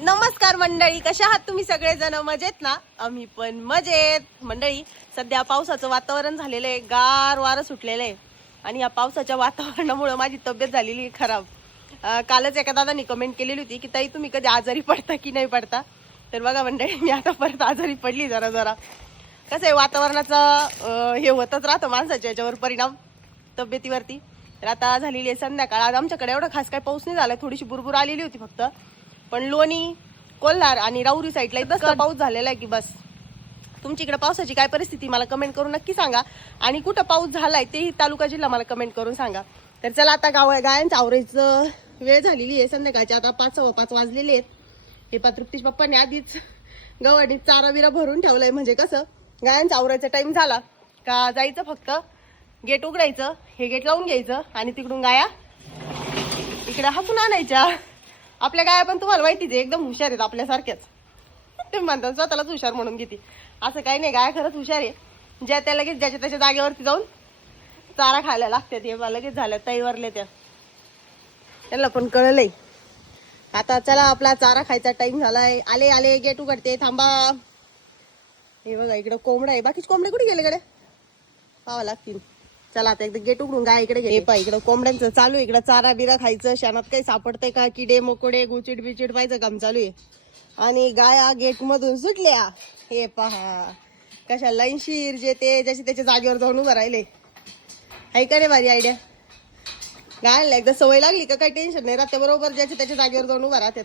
नमस्कार मंडळी कशा आहात तुम्ही सगळेजण? मजेत ना? आम्ही पण मजेत. मंडळी सध्या पावसाचं वातावरण झालेलं आहे. गार वारं सुटलेलं आहे. आणि या पावसाच्या वातावरणामुळं माझी तब्येत झालेली आहे खराब. अं, कालच एका दादानी कमेंट केलेली होती की ताई तुम्ही कधी आजारी पडता की नाही पडता? तर बघा मंडळी मी आता परत आजारी पडली जरा जरा. कसं आहे वातावरणाचं अं, हे होतच राहतं माणसाच्या याच्यावर परिणाम तब्येतीवरती. तर आता झालेली आहे संध्याकाळ. आज आमच्याकडे एवढा खास काय पाऊस नाही झाला. थोडीशी बुरबुर आलेली होती फक्त. पण लोणी कोल्हार आणि राऊरी साईडला इतका पाऊस झालेला आहे की बस. तुमची इकडे पावसाची काय परिस्थिती मला कमेंट करून नक्की सांगा. आणि कुठं पाऊस झालाय तेही तालुका जिल्हा मला कमेंट करून सांगा. तर चला आता गाव गायांचं आवरायचं वेळ झालेली आहे. संध्याकाळची आता पाच सव्वा पाच वाजलेले आहेत. हे पातृप्तीश पप्पाने आधीच गवाडीत चारा बिरा भरून ठेवलंय. म्हणजे कसं? गायांचा आवरायचा टाइम झाला का जायचं फक्त? गेट उघडायचं हे गेट लावून घ्यायचं आणि तिकडून गाया इकडे हसून आणायच्या. आपल्या गाया पण तुम्हाला माहितीच आहे एकदम हुशार आहेत आपल्यासारख्याच. ते म्हणतात स्वतःलाच हुशार म्हणून घेते. असं काही नाही गाया खरंच हुशार आहे. ज्या त्या लगेच ज्याच्या त्याच्या जागेवरती जाऊन चारा खायला लागते ते लगेच झाल्या तैवरले त्या. त्यांना पण कळलंय. आता चला आपला चारा खायचा टाइम झालाय. आले आले गेट उघडते थांबा. हे बघा इकडं कोंबडा आहे. बाकीचे कोंबडे कुठे गेले गड्या? पाहावं लागतील. चला आता एकदा गेट उघडून गाय इकडे हे पा इकडं कोंबड्यांचं चालू इकडं चारा बिरा खायचं शेणात काही सापडतंय का? किडे मोकोडे गुचिड बिचिड पाहायचं काम चालू आहे. आणि गाया गेट मधून सुटल्या. हे पहा कशा लाईनशीर जे ते ज्याची त्याच्या जागेवर जाऊन उभं राहिले. आहे का रे भारी आयडिया गायला एकदा सवय लागली का? काही टेन्शन नाही राहते बरोबर ज्याच्या त्याच्या जागेवर जाऊन उभा राहतात.